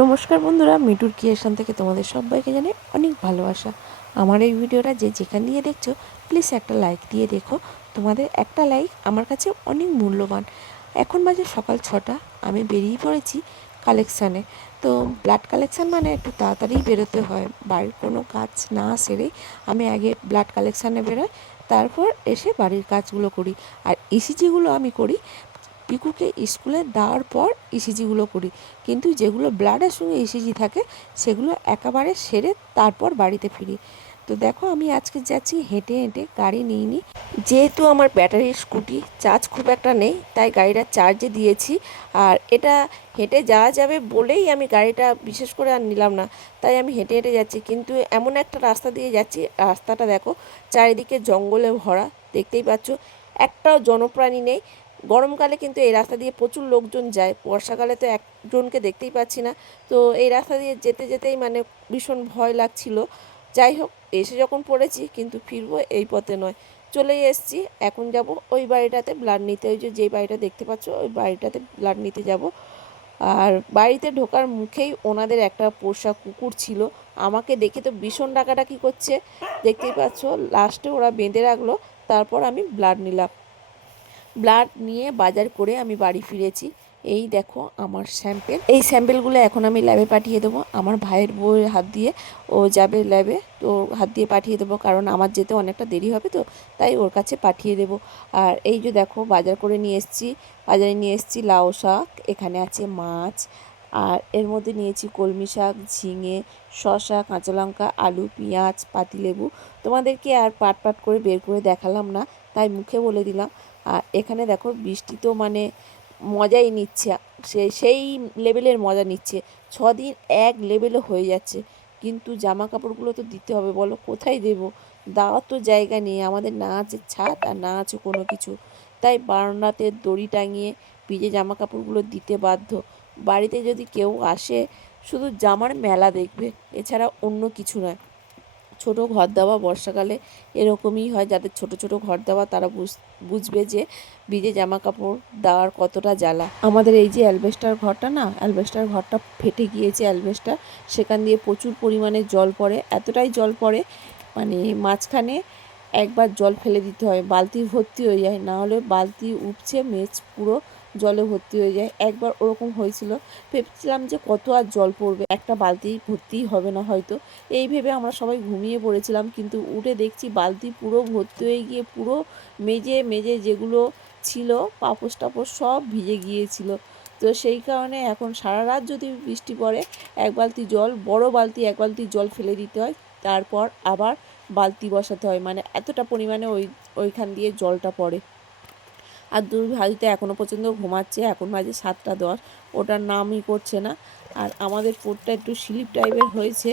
নমস্কার বন্ধুরা, মিটুর ক্রিয়েশন থেকে তোমাদের সবাইকে জানাই অনেক ভালোবাসা। আমার এই ভিডিওটা যে যেখান দিয়ে দেখছো প্লিজ একটা লাইক দিয়ে দেখো। তোমাদের একটা লাইক আমার কাছে অনেক মূল্যবান। এখন বাজে সকাল 6টা, আমি বেরিয়ে পড়েছি কালেকশানে। তো ব্লাড কালেকশান মানে একটু তাড়াতাড়ি বেরোতে হয়, বাড়ির কোনো কাজ না সেরেই আমি আগে ব্লাড কালেকশানে বেরোই, তারপর এসে বাড়ির কাজগুলো করি। আর ইসিজিগুলো আমি করি পিকুকে স্কুলে দেওয়ার পর, ইসিজিগুলো করি। কিন্তু যেগুলো ব্লাডের সঙ্গে ইসিজি থাকে সেগুলো একেবারে সেরে তারপর বাড়িতে ফিরি। তো দেখো আমি আজকে যাচ্ছি হেঁটে হেঁটে, গাড়ি নিইনি, যেহেতু আমার ব্যাটারির স্কুটি চার্জ খুব একটা নেই, তাই গাড়িটা চার্জে দিয়েছি। আর এটা হেঁটে যাওয়া যাবে বলেই আমি গাড়িটা বিশেষ করে আর নিলাম না, তাই আমি হেঁটে হেঁটে যাচ্ছি। কিন্তু এমন একটা রাস্তা দিয়ে যাচ্ছি, রাস্তাটা দেখো চারিদিকে জঙ্গলে ভরা, দেখতেই পাচ্ছ একটাও জনপ্রাণী নেই। গরমকালে কিন্তু এই রাস্তা দিয়ে প্রচুর লোকজন যায়, বর্ষাকালে তো একজনকে দেখতেই পাচ্ছি না। তো এই রাস্তা দিয়ে যেতে যেতেই মানে ভীষণ ভয় লাগছিল। যাই হোক, এসে যখন পড়েছি, কিন্তু ফিরবো এই পথে নয়, চলেই এসেছি। এখন যাব ওই বাড়িটাতে ব্লাড নিতে, ওই যে যেই বাড়িটা দেখতে পাচ্ছ ওই বাড়িটাতে ব্লাড নিতে যাব। আর বাড়িতে ঢোকার মুখেই ওনাদের একটা পোষা কুকুর ছিল, আমাকে দেখে তো ভীষণ ডাকাডাকি করছে, দেখতেই পাচ্ছ। লাস্টে ওরা বেঁধে রাখলো, তারপর আমি ব্লাড নিলাম। ব্লাড নিয়ে বাজার করে আমি বাড়ি ফিরেছি। এই দেখো আমার স্যাম্পেল, এই স্যাম্পেলগুলো এখন আমি ল্যাবে পাঠিয়ে দেবো। আমার ভাইয়ের বউয়ের হাত দিয়ে ও যাবে ল্যাবে, তো হাত দিয়ে পাঠিয়ে দেবো, কারণ আমার যেতে অনেকটা দেরি হবে, তো তাই ওর কাছে পাঠিয়ে দেবো। আর এই যে দেখো বাজার করে নিয়ে এসেছি, বাজারে নিয়ে এসেছি লাউ শাক, এখানে আছে মাছ, আর এর মধ্যে নিয়েছি কলমি শাক, ঝিঙে, শসা, কাঁচা লঙ্কা, আলু, পেঁয়াজ, পাতিলেবু। তোমাদেরকে আর পাট পাট করে বের করে দেখালাম না, তাই মুখে বলে দিলাম। আর এখানে দেখো বৃষ্টি তো মানে মজাই নিচ্ছে, সেই লেভেলের মজা নিচ্ছে। 6 দিন এক লেভেলে হয়ে যাচ্ছে, কিন্তু জামা কাপড়গুলো তো দিতে হবে, বলো কোথায় দেব? দেওয়ার তো জায়গা নেই আমাদের, না আছে ছাদ আর না আছে কোনো কিছু। তাই বারান্দাতে দড়ি টাঙিয়ে ভিজে জামা কাপড়গুলো দিতে বাধ্য। বাড়িতে যদি কেউ আসে শুধু জামার মেলা দেখবে, এছাড়া অন্য কিছু নয়। ছোট ঘর দেওয়া বর্ষাকালে এরকমই হয়, যাদের ছোট ছোট ঘর দেওয়া তারা বুঝবে যে ভিজে জামা কাপড় দেওয়ার কতটা জ্বালা। আমাদের এই যে অ্যালবেস্টার ঘরটা না, অ্যালবেস্টার ঘরটা ফেটে গিয়েছে অ্যালবেস্টার, সেখান দিয়ে প্রচুর পরিমাণে জল পড়ে, এতটাই জল পড়ে মানে মাঝখানে একবার জল ফেলে দিতে হয়, বালতি ভর্তি হয়ে যায়, না হলে বালতি উপচে মেঝ পুরো জলে ভর্তি হয়ে যায়। একবার ওরকম হয়েছিল, ভেবেছিলাম যে কত আর জল পড়বে, একটা বালতি ভর্তিই হবে না হয়তো, এই ভেবে আমরা সবাই ঘুমিয়ে পড়েছিলাম। কিন্তু উঠে দেখছি বালতি পুরো ভর্তি হয়ে গিয়ে পুরো মেজে মেজে যেগুলো ছিল পাপোশ টাপোশ সব ভিজে গিয়েছিল। তো সেই কারণে এখন সারা রাত যদি বৃষ্টি পড়ে, এক বালতি জল, বড় বালতি এক বালতি জল ফেলে দিতে হয়, তারপর আবার বালতি বসাতে হয়, মানে এতটা পরিমাণে ওইখান দিয়ে জলটা পড়ে। আর দুর্ভাগ্যতে এখনও পর্যন্ত ঘুমাচ্ছে, এখন বাজে 7টা 10, ওটার নামই করছে না। আর আমাদের পোটটা একটু স্লিপ টাইপের হয়েছে,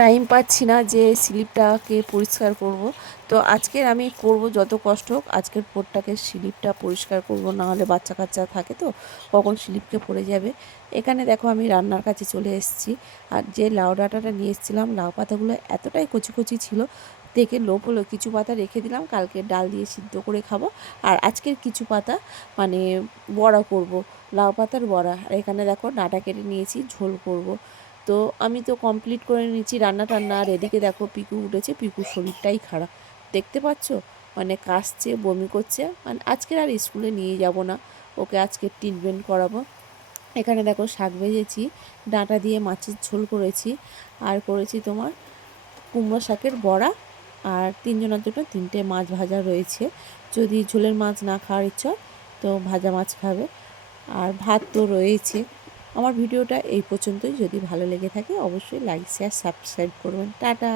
টাইম পাচ্ছি না যে স্লিপটাকে পরিষ্কার করব। তো আজকের আমি করব, যত কষ্ট হোক আজকের পোটটাকে স্লিপটা পরিষ্কার করব, না হলে বাচ্চা কাচ্চা থাকে তো কখন স্লিপকে পড়ে যাবে। এখানে দেখো আমি রান্নার কাছে চলে এসেছি। আর যে লাউ ডাঁটাটা নিয়ে এসেছিলাম, লাউ পাতাগুলো এতটাই কচি কচি ছিল, দেখে লোভ হলো, কিছু পাতা রেখে দিলাম, কালকে ডাল দিয়ে সিদ্ধ করে খাবো। আর আজকের কিছু পাতা মানে বড়া করব, লাউ পাতার বড়া। আর এখানে দেখো ডাঁটা কেটে নিয়েছি, ঝোল করব। তো আমি তো কমপ্লিট করে নিচ্ছি রান্না টান্না। আর এদিকে দেখো পিকু উঠেছে, পিকুর শরীরটাই খারাপ, দেখতে পাচ্ছ, মানে কাশছে, বমি করছে, মানে আজকের আর স্কুলে নিয়ে যাব না, ওকে আজকে ট্রিটমেন্ট করাবো। এখানে দেখো শাক ভেজেছি, ডাঁটা দিয়ে মাছের ঝোল করেছি, আর করেছি তোমার কুমড়ো শাকের বড়া। আর 3জনের জন্য 3টে মাছ ভাজা রয়েছে, যদি ঝোলের মাছ না খাওয়ার ইচ্ছা তো ভাজা মাছ খাবে। আর ভাত তো রয়েছে। আমার ভিডিওটা এই পর্যন্তই, যদি ভালো লেগে থাকে অবশ্যই লাইক শেয়ার সাবস্ক্রাইব করবেন। টাটা।